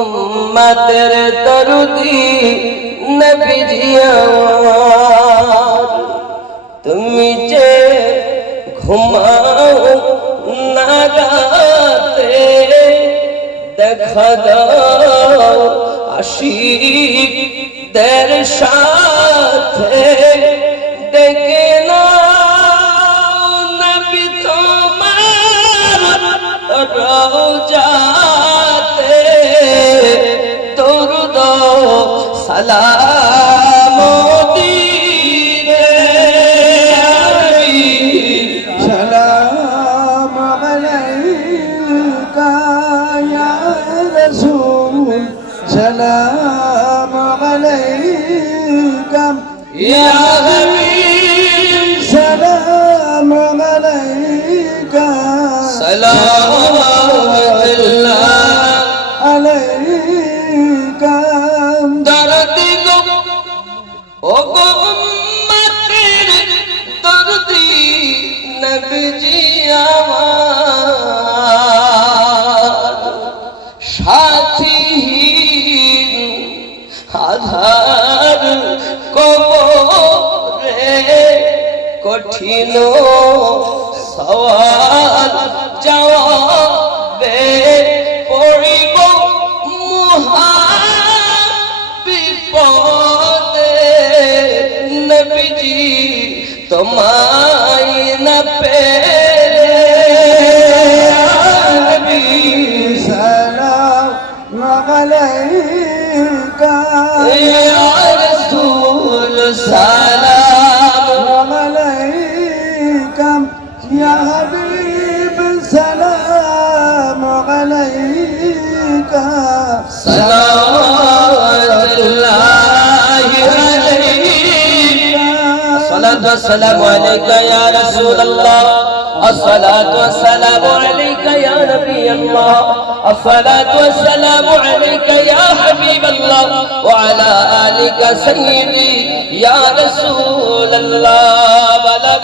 উম্মতের দরদি নবীজি আমার তুমি যে ঘুমাও না রাতে দেখা দাও আশিক দের সাথে ডেকে سلام عليك يا رسول سلام عليك يا حبيب سلام عليك سلام নবীজি আমার সাথী আধার কবরে কঠিন সওয়াল জবাবে তোমায় না পেলে আমি সালাম আলাইকা ইয়া রাসূল সালাম আলাইকা ইয়া হাবিব সালাম আলাইকা সালাম الصلاة والسلام عليك يا رسول الله الصلاة والسلام عليك يا نبي الله الصلاة والسلام عليك يا حبيب الله وعلى آلك سيدي يا رسول الله بلغ